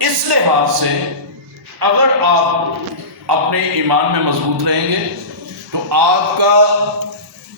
اس لحاظ سے اگر آپ اپنے ایمان میں مضبوط رہیں گے تو آپ کا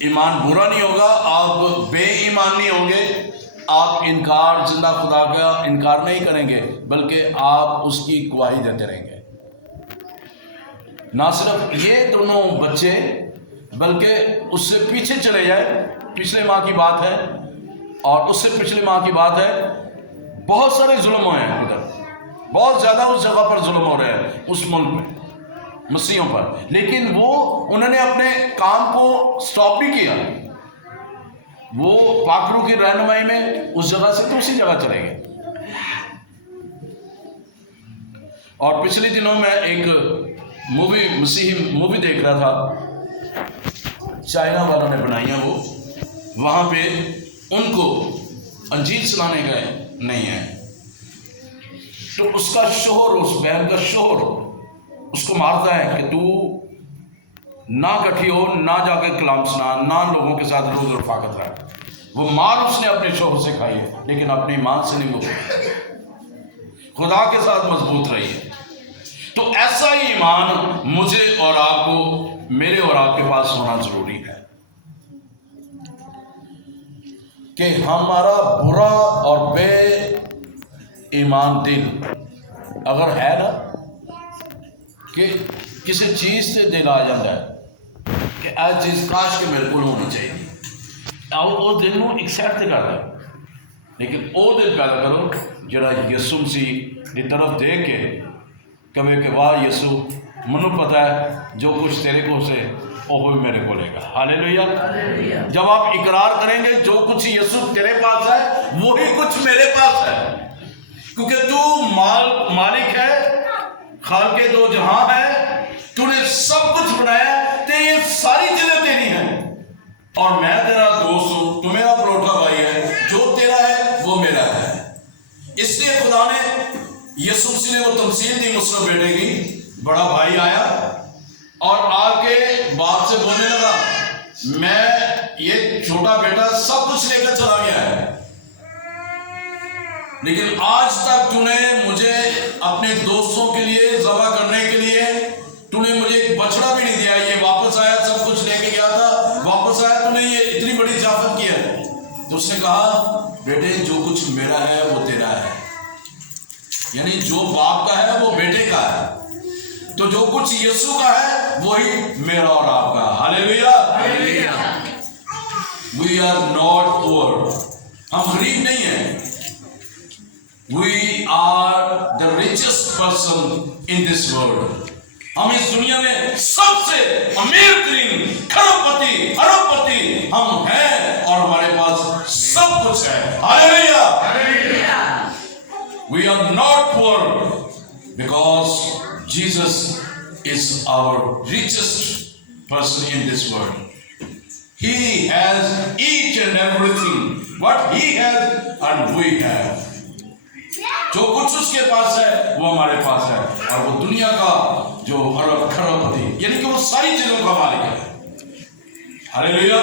ایمان برا نہیں ہوگا، آپ بے ایمان نہیں ہوں گے، آپ انکار زندہ خدا کا انکار نہیں کریں گے بلکہ آپ اس کی گواہی دیتے رہیں گے۔ نہ صرف یہ دونوں بچے بلکہ اس سے پیچھے چلے جائے، پچھلے ماہ کی بات ہے اور اس سے پچھلے ماہ کی بات ہے، بہت سارے ظلم ہوئے ہیں ادھر، بہت زیادہ اس جگہ پر ظلم ہو رہے ہیں اس ملک میں مسیحیوں پر، لیکن انہوں نے اپنے کام کو سٹاپ نہیں کیا، وہ پاک روح کی رہنمائی میں اس جگہ سے دوسری جگہ چلے گئے۔ اور پچھلے دنوں میں ایک مسیحی مووی دیکھ رہا تھا، چائنا والوں نے بنائی ہے، وہاں پہ ان کو انجیل سنانے گئے نہیں ہیں، تو اس کا شوہر، اس بہن کا شوہر اس کو مارتا ہے کہ تو نہ کٹھی ہو، نہ جا کے کلام سنا، نہ لوگوں کے ساتھ روز رفاقت رہا۔ وہ مار اس نے اپنے شوہر سے کھائی ہے لیکن اپنی ماں سے نہیں مضبوط، خدا کے ساتھ مضبوط رہی ہے۔ تو ایسا ہی ایمان مجھے اور آپ کو، میرے اور آپ کے پاس ہونا ضروری ہے کہ ہمارا برا اور بے ایمان دل اگر ہے نا، کہ کسی چیز سے دل آ جاتا ہے کہ اے چیز کاش کے میرے کو ہونی چاہیے، اور دل نو ایکسیپٹ کرتا ہے، لیکن وہ دل پیدا کرو جڑا یسوع مسیح کی طرف دیکھ کے کبھی کہ واہ یسوع منو پتہ ہے جو کچھ تیرے کو سے وہ میرے کو لے گا۔ ہاللیلویہ۔ جب آپ اقرار کریں گے جو کچھ یسوع تیرے پاس ہے وہی کچھ میرے پاس ہے، کیونکہ تو مالک ہے، خالق دو جہاں ہے، تو نے سب کچھ بنایا، تو یہ ساری چیزیں تیری ہیں، اور میں تیرا دوست ہوں، تو میرا پروٹا بھائی ہے، جو تیرا ہے وہ میرا ہے۔ اس لیے خدا نے یسوع مسیح نے وہ تمثیل دی مصلوب بیٹے کی، بڑا بھائی آیا اور آ کے باپ سے بولنے لگا، میں یہ چھوٹا بیٹا سب کچھ لے کر چلا گیا ہے، لیکن آج تک تو نے مجھے اپنے دوستوں کے لیے ذبح کرنے کے لیے تو نے مجھے ایک بچڑا بھی نہیں دیا، یہ واپس آیا سب کچھ لے کے گیا تھا، واپس آیا تو نے یہ اتنی بڑی ضیافت کی ہے۔ تو اس نے کہا بیٹے جو کچھ میرا ہے وہ تیرا ہے، یعنی جو باپ کا ہے وہ بیٹے کا ہے، تو جو کچھ یسوع کا ہے وہی میرا اور آپ کا۔ ہاللیلویہ۔ We are not poor، ہم غریب نہیں ہیں، we are the richest person in this world، ہم اس دنیا میں سب سے امیر ترین کھرب پتی ارب پتی ہم ہیں اور ہمارے پاس سب کچھ ہے۔ ہاللیلویہ۔ We are not poor because Jesus is our richest person in this world. He has each and everything what he has and we have. جو کچھ اس کے پاس ہے وہ ہمارے پاس ہے، اور وہ دنیا کا جو ارب کھرب پتی یعنی کہ وہ ساری چیزوں کا مالک ہے۔ ہاللیلویہ۔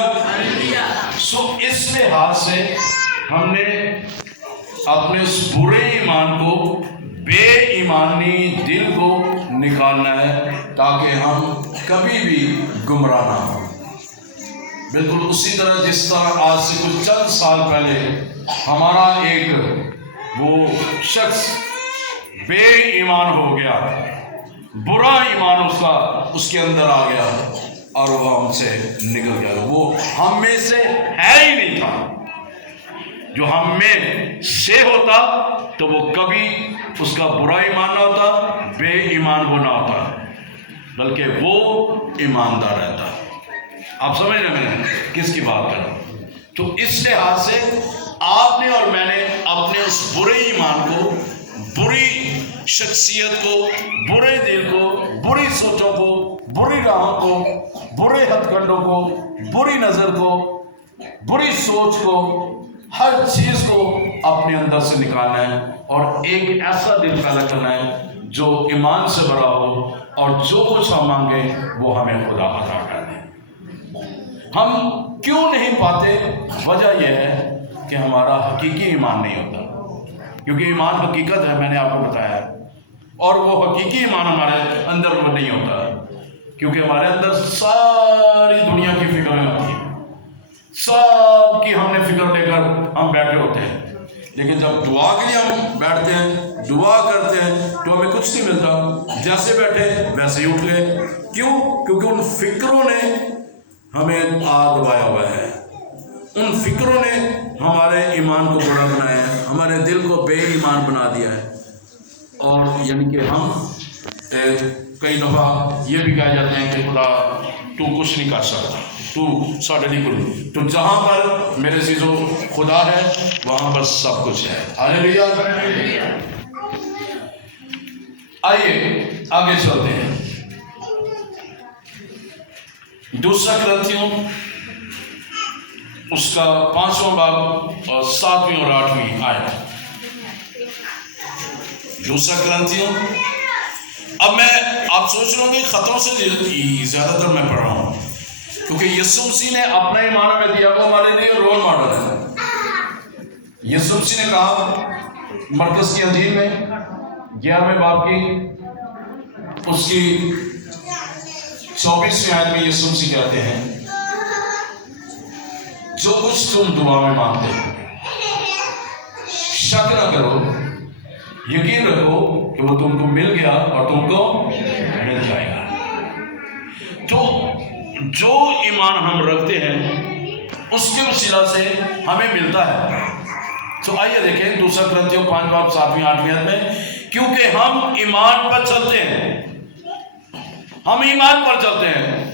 سو اس لحاظ سے ہم نے اپنے اس برے ایمان کو، بے ایمانی دل کو نکالنا ہے تاکہ ہم کبھی بھی گمراہ نہ ہوں۔ بالکل اسی طرح جس طرح آج سے کچھ چند سال پہلے ہمارا ایک وہ شخص بے ایمان ہو گیا، برا ایمان اس کے اندر آ گیا اور وہ ہم سے نکل گیا، وہ ہم میں سے ہے ہی نہیں تھا۔ جو ہم میں سے ہوتا تو وہ کبھی اس کا برا ایمان نہ ہوتا، بے ایمان وہ نہ ہوتا، بلکہ وہ ایماندار رہتا۔ آپ سمجھ رہے ہیں میں کس کی بات کر رہا ہوں؟ تو اس لحاظ سے آپ نے اور میں نے اپنے اس برے ایمان کو، بری شخصیت کو، برے دل کو، بری سوچوں کو، بری راہوں کو، برے ہتھ کنڈوں کو، بری نظر کو، بری سوچ کو، ہر چیز کو اپنے اندر سے نکالنا ہے اور ایک ایسا دل پیدا کرنا ہے جو ایمان سے بھرا ہو، اور جو کچھ ہم مانگے وہ ہمیں خدا عطا کر دے۔ ہم کیوں نہیں پاتے؟ وجہ یہ ہے کہ ہمارا حقیقی ایمان نہیں ہوتا، کیونکہ ایمان حقیقت ہے، میں نے آپ کو بتایا ہے، اور وہ حقیقی ایمان ہمارے اندر وہ نہیں ہوتا، کیونکہ ہمارے اندر ساری دنیا کی فکریں ہوتی ہیں، سب کی ہم نے فکر لے کر ہم بیٹھے ہوتے ہیں، لیکن جب دعا کے لیے ہم بیٹھتے ہیں، دعا کرتے ہیں، تو ہمیں کچھ نہیں ملتا، جیسے بیٹھے ویسے ہی اٹھ گئے۔ کیوں؟ کیونکہ ان فکروں نے ہمیں دبایا ہوا ہے، ان فکروں نے ہمارے ایمان کو برا بنایا ہے، ہمارے دل کو بے ایمان بنا دیا ہے، اور یعنی کہ ہم کئی دفعہ یہ بھی کہہ جاتے ہیں کہ خدا تو کچھ نہیں کر سکتا، تو ساڈے نہیں کچھ، تو جہاں پر میرے عزیزو خدا ہے وہاں پر سب کچھ ہے۔ ہاللیلویہ۔ آئیے آگے چلتے ہیں، دوسرا کرنتھیوں اس کا 5واں باب اور 7ویں اور 8ویں آیت۔ دوسرا کرنتھیوں، اب میں آپ سوچ رہے ہوں گے خطوں سے زیادہ تر میں پڑھ رہا ہوں، کیونکہ یسوع مسیح نے اپنا ایمان ہمیں دیا، وہ ہمارے لیے رول ماڈل ہے۔ یسوع مسیح نے کہا مرکز کی انجیل میں 11ویں باب کی اس کی 24ویں آیت میں یسوع مسیح کہتے ہیں جو کچھ تم دعا میں مانگتے ہو شک نہ کرو، یقین رکھو کہ وہ تم کو مل گیا اور تم کو مل جائے گا۔ تو جو ایمان ہم رکھتے ہیں اس کے وسیلہ سے ہمیں ملتا ہے۔ تو آئیے دیکھیں دوسرا کرنتھیوں 5 باب 7ویں 8ویں آیت میں، کیونکہ ہم ایمان پر چلتے ہیں، ہم ایمان پر چلتے ہیں۔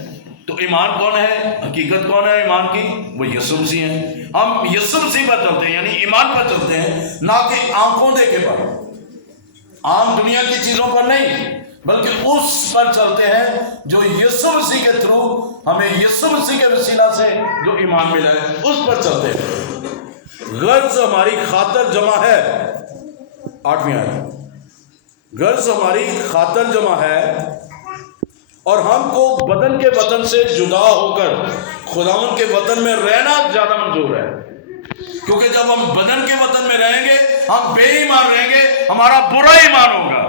تو ایمان کون ہے؟ حقیقت کون ہے ایمان کی؟ وہ یسوع مسیح ہے۔ ہم یسوع مسیح پر چلتے ہیں، یعنی ایمان پر چلتے ہیں، نہ کہ آنکھوں دیکھے پر، عام دنیا کی چیزوں پر نہیں، بلکہ اس پر چلتے ہیں جو یسوع مسیح کے تھرو ہمیں یسوع مسیح کے وسیلہ سے جو ایمان ملا ہے اس پر چلتے ہیں۔ غرض ہماری خاطر جمع ہے، 8ویں آیت، غرض ہماری خاطر جمع ہے اور ہم کو بدن کے وطن سے جدا ہو کر خداوند کے وطن میں رہنا زیادہ منظور ہے، کیونکہ جب ہم بدن کے وطن میں رہیں گے ہم بے ایمان رہیں گے، ہمارا برا ایمان ہوگا،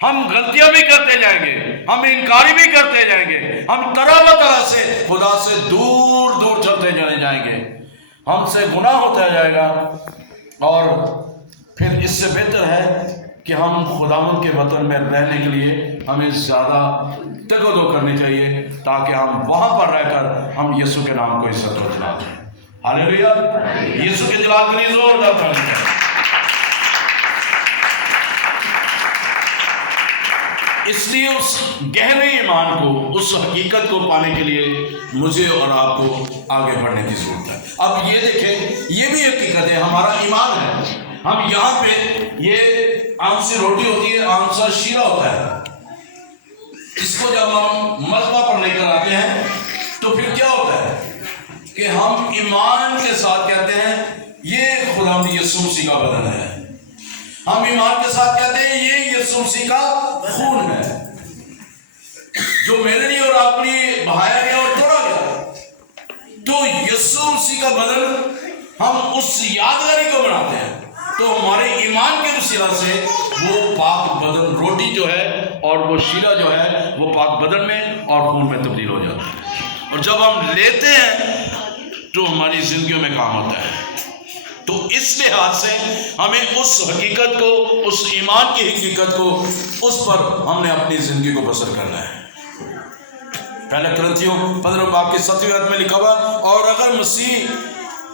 ہم غلطیاں بھی کرتے جائیں گے، ہم انکاری بھی کرتے جائیں گے، ہم طرح طرح سے خدا سے دور دور چلتے چلے جائیں گے، ہم سے گناہ ہوتا جائے گا، اور پھر اس سے بہتر ہے کہ ہم خداوند کے وطن میں رہنے کے لیے ہمیں زیادہ تگودو کرنی چاہیے، تاکہ ہم وہاں پر رہ کر ہم یسوع کے نام کو عزت و جلال دیں۔ ہاللیلویہ، یسوع کے جلال کے لیے زوردار تعریف ہے۔ اس لیے اس گہرے ایمان کو، اس حقیقت کو پانے کے لیے مجھے اور آپ کو آگے بڑھنے کی ضرورت ہے۔ اب یہ دیکھیں، یہ بھی حقیقت ہے، ہمارا ایمان ہے، ہم یہاں پہ یہ عام سی روٹی ہوتی ہے، عام سا شیرہ ہوتا ہے، اس کو جب ہم مذبح پر لے کر آتے ہیں تو پھر کیا ہوتا ہے کہ ہم ایمان کے ساتھ کہتے ہیں یہ خداوند یسوع مسیح کا بدن ہے، ہم ایمان کے ساتھ کہتے ہیں یہ یسوع مسیح کا خون ہے جو میرے لیے اور آپ کے لیے بہایا گیا اور توڑا گیا۔ تو یسوع مسیح کا بدن ہم اس یادگاری کو بناتے ہیں، تو ہمارے ایمان کے وسیلہ سے وہ پاک بدن روٹی جو ہے اور وہ شیرہ جو ہے وہ پاک بدن میں اور خون میں تبدیل ہو جاتا ہے، اور جب ہم لیتے ہیں تو ہماری زندگیوں میں کام ہوتا ہے۔ تو اس لحاظ سے ہمیں اس حقیقت کو، اس ایمان کی حقیقت کو، اس پر ہم نے اپنی زندگی کو بسر کرنا ہے۔ پہلے کرنتھیوں 15 باب کی 7ویں آیت میں لکھا ہوا، اور اگر مسیح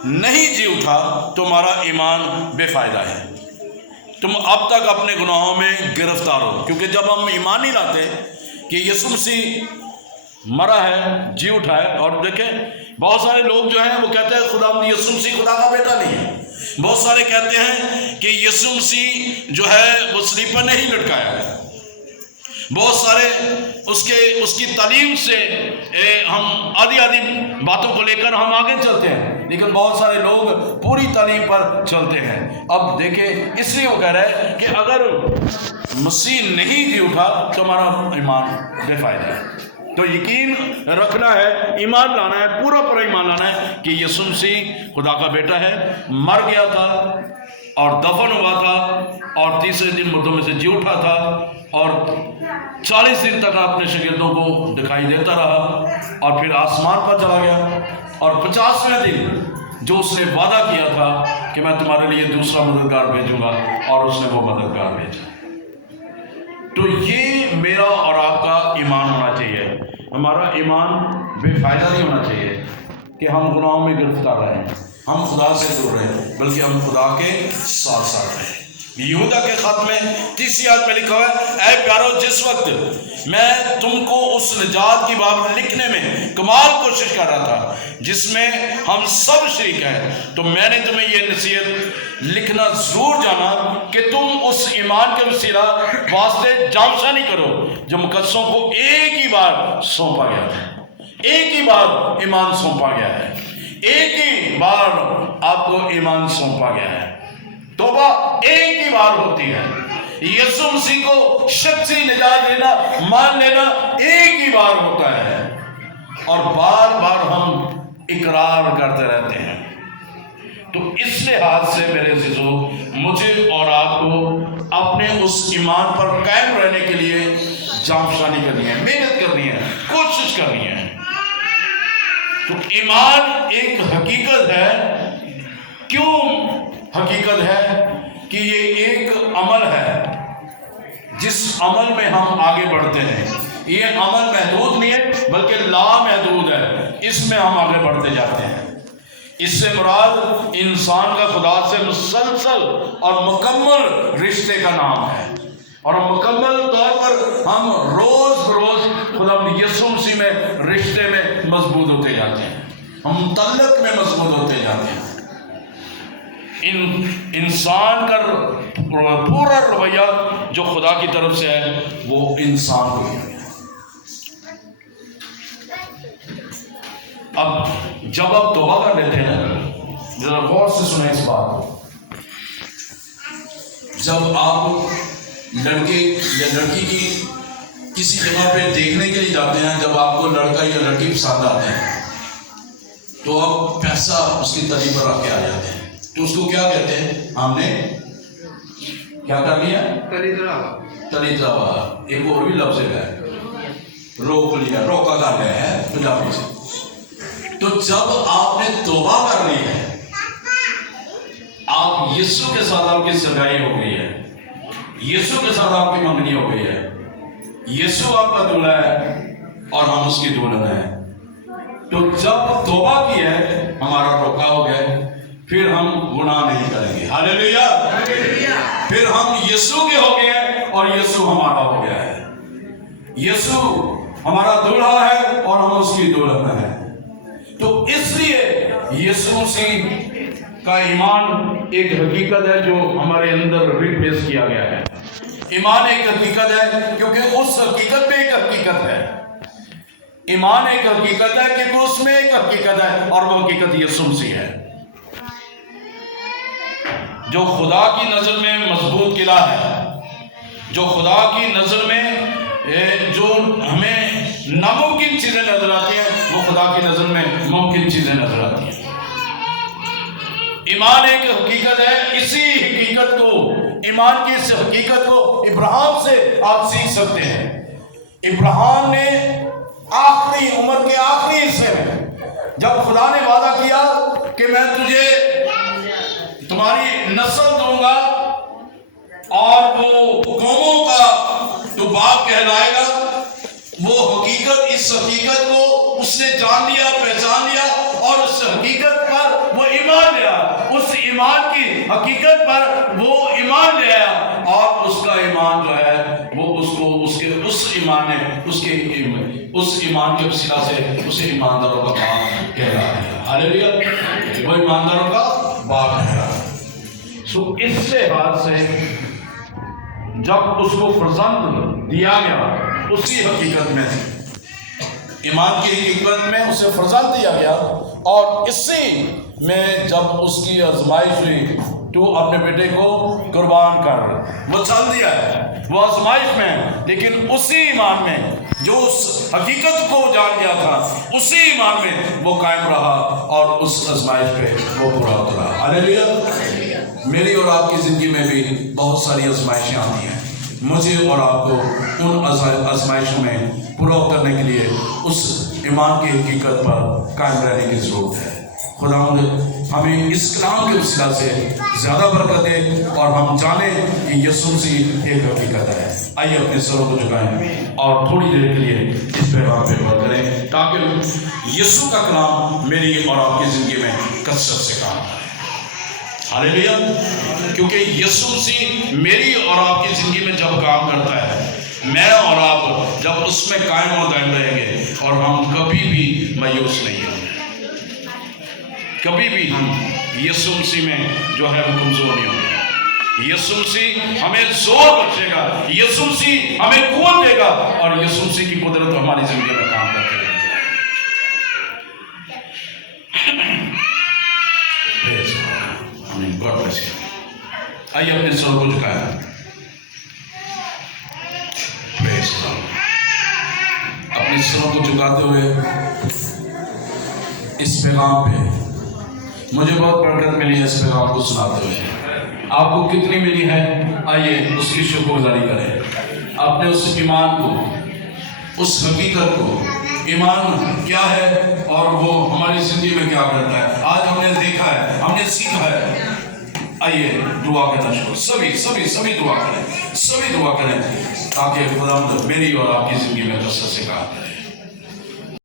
نہیں جی اٹھا تو ہمارا ایمان بے فائدہ ہے، تم اب تک اپنے گناہوں میں گرفتار ہو۔ کیونکہ جب ہم ایمان نہیں لاتے کہ یسوع مسیح مرا ہے، جی اٹھا ہے، اور دیکھیں بہت سارے لوگ جو ہیں وہ کہتے ہیں خدا یسوع مسیح خدا کا بیٹا نہیں ہے، بہت سارے کہتے ہیں کہ یسوع مسیح جو ہے وہ صلیب پر نہیں لٹکایا ہے، بہت سارے اس کی تعلیم سے ہم آدھی باتوں کو لے کر ہم آگے چلتے ہیں، لیکن بہت سارے لوگ پوری تعلیم پر چلتے ہیں۔ اب دیکھیں اس لیے وہ کہہ رہا ہے کہ اگر مسیح نہیں جی اٹھا تو ہمارا ایمان بے فائدہ ہے۔ تو یقین رکھنا ہے، ایمان لانا ہے، پورا ایمان لانا ہے کہ یسوع مسیح خدا کا بیٹا ہے، مر گیا تھا اور دفن ہوا تھا اور تیسرے دن مردوں میں سے جی اٹھا تھا اور 40 دن تک اپنے شاگردوں کو دکھائی دیتا رہا اور پھر آسمان پر چلا گیا اور 50ویں دن جو اس نے وعدہ کیا تھا کہ میں تمہارے لیے دوسرا مددگار بھیجوں گا، اور اس نے وہ مددگار بھیجا۔ تو یہ میرا اور آپ کا ایمان ہونا چاہیے۔ ہمارا ایمان بے فائدہ نہیں ہونا چاہیے کہ ہم گناہوں میں گرفتار رہیں، ہم خدا سے دور رہیں، بلکہ ہم خدا کے ساتھ ساتھ رہیں۔ یہودا کے خط میں 30 آیت میں لکھا ہوا ہے، اے پیارو، جس وقت میں تم کو اس نجات کی بات لکھنے میں کمال کوشش کر رہا تھا جس میں ہم سب شریک ہیں، تو میں نے تمہیں یہ نصیحت لکھنا ضرور جانا کہ تم اس ایمان کے وسیلہ واسطے جامشانی کرو جو مقدسوں کو ایک ہی بار سونپا گیا تھا۔ ایک ہی بار ایمان سونپا گیا ہے، ایک ہی بار آپ کو ایمان سونپا گیا ہے۔ توبہ ایک ہی بار ہوتی ہے، یسوع مسیح کو شخصی نجات دینا، مان لینا ایک ہی بار ہوتا ہے، اور بار بار ہم اقرار کرتے رہتے ہیں۔ تو اس لحاظ سے میرے عزیزو، مجھے اور آپ کو اپنے اس ایمان پر قائم رہنے کے لیے جانفشانی کرنی ہے، محنت کرنی ہے، کوشش کرنی ہے۔ تو ایمان ایک حقیقت ہے۔ کیوں حقیقت ہے؟ کہ یہ ایک عمل ہے جس عمل میں ہم آگے بڑھتے ہیں۔ یہ عمل محدود نہیں ہے بلکہ لامحدود ہے، اس میں ہم آگے بڑھتے جاتے ہیں۔ اس سے مراد انسان کا خدا سے مسلسل اور مکمل رشتے کا نام ہے، اور مکمل طور پر ہم روز بروز خدا یسوع مسیح میں رشتے میں مضبوط ہوتے جاتے ہیں، ہم تعلق میں مضبوط ہوتے جاتے ہیں۔ انسان کا پورا رویہ جو خدا کی طرف سے ہے وہ انسان کو دیا گیا۔ اب جب آپ توبہ کر لیتے ہیں، ذرا غور سے سنیں اس بات کو، جب آپ لڑکے یا لڑکی کی کسی جگہ پہ دیکھنے کے لیے جاتے ہیں، جب آپ کو لڑکا یا لڑکی پسند آتے ہیں تو آپ پیسہ اس کی تلی پر رکھ کے آ جاتے ہیں، تو اس کو کیا کہتے ہیں؟ ہم نے کیا کر لیا؟ تلیتا ہوا۔ ایک اور بھی لفظ ہے، روک لیا، روکا کر لیا ہے پنجابی سے۔ تو جب آپ نے توبہ کر لی ہے، آپ یسوع کے ساتھ آپ کی سگائی ہو گئی ہے، یسوع کے ساتھ آپ کی منگنی ہو گئی ہے، یسوع آپ کا دولہا ہے اور ہم اس کی دلہن ہیں۔ تو جب توبہ کی ہے، ہمارا روکا ہو گیا ہے، پھر ہم گناہ نہیں کریں گے۔ ہاللیلویا! پھر ہم یسوع کے ہو گئے ہیں اور یسوع ہمارا ہو گیا ہے۔ یسوع ہمارا دولہا ہے اور ہم اس کی دلہن ہیں۔ تو اس لیے یسوع مسیح کا ایمان ایک حقیقت ہے جو ہمارے اندر ریپلیس کیا گیا ہے۔ ایمان ایک حقیقت ہے کیونکہ اس حقیقت میں ایک حقیقت ہے۔ ایمان ایک حقیقت ہے کیونکہ اس میں ایک حقیقت ہے، اور وہ حقیقت یسوع مسیح ہے، جو خدا کی نظر میں مضبوط قلعہ ہے، جو خدا کی نظر میں جو ہمیں ناممکن چیزیں نظر آتی ہیں وہ خدا کی نظر میں ممکن چیزیں نظر آتی ہیں۔ ایمان ایک حقیقت ہے۔ اسی حقیقت کو، ایمان کی اس حقیقت کو ابراہیم سے آپ سیکھ سکتے ہیں۔ ابراہیم نے آخری عمر کے آخری حصے میں جب خدا نے وعدہ کیا کہ میں تجھے تمہاری نسل دوں گا اور وہ قوموں کا تو باپ کہلائے گا، وہ حقیقت، اس حقیقت کو اس نے جان لیا، پہچان لیا، اور اس حقیقت پر وہ ایمان لیا، اس ایمان کی حقیقت پر وہ ایمان لے آیا، اور اس کا ایمان جو ہے وہ اس کو اس ایمان نے اس ایمان کے وسیلہ سے اسے ایمانداروں کا باپ کہہ رہا ہے۔ ہاللیلویا! وہ ایمانداروں کا باپ کہہ رہا ہے۔ سو اس سے بات سے جب اس کو فرزند دیا گیا، اسی حقیقت میں ایمان کی حقیقت میں اسے فرزند دیا گیا، اور اسی میں جب اس کی آزمائش ہوئی تو اپنے بیٹے کو قربان کر وہ چل دیا ہے، وہ آزمائش میں، لیکن اسی ایمان میں جو اس حقیقت کو جان گیا تھا، اسی ایمان میں وہ قائم رہا اور اس آزمائش پہ وہ پورا اترا۔ ہاللیلویا! میری اور آپ کی زندگی میں بھی بہت ساری آزمائشیں آتی ہیں. مجھے اور آپ کو ان آزمائشوں میں پورا اترنے کے لیے اس ایمان کی حقیقت پر قائم رہنے کی ضرورت ہے. خداوند ہمیں اس کلام کے وسیلہ سے زیادہ برکت دے اور ہم جانیں کہ یسوع مسیح ایک حقیقت ہے. آئیے اپنے سروں کو جھکائیں اور تھوڑی دیر کے لیے اس پیغام پہ غور کریں تاکہ یسوع کا کلام میری اور آپ کی زندگی میں کثرت سے کام کرے. ہاللیلویا. کیونکہ یسوع مسیح میری اور آپ کی زندگی میں جب کام کرتا ہے، میں اور آپ جب اس میں قائم و دائم رہیں گے اور ہم کبھی بھی مایوس نہیں ہوں گے. کبھی بھی ہم یسوع مسیح میں جو ہے وہ کمزور نہیں ہوں گے. یسوع مسیح ہمیں زور بخشے گا، یسوع مسیح ہمیں قوت دے گا اور یسوع مسیح کی قدرت ہماری زندگی میں کام کرتے رہے گی. God bless you. آئیے اپنے سر کو جھکائیں. اپنے سروں کو جھکاتے ہوئے اس پیغام پہ مجھے بہت برکت ملی ہے. اس پیغام کو سناتے ہوئے آپ کو کتنی ملی ہے؟ آئیے اس کی شکر گزاری کریں. اپنے اس ایمان کو، اس حقیقت کو، ایمان کیا ہے اور وہ ہماری زندگی میں کیا کرتا ہے، آج ہم نے دیکھا ہے، ہم نے سیکھا ہے. آئیے دعا کرنا شروع. سبھی دعا کریں، سبھی دعا کریں تاکہ خدا میری اور آپ کی زندگی میں کثرت سے کام کرے.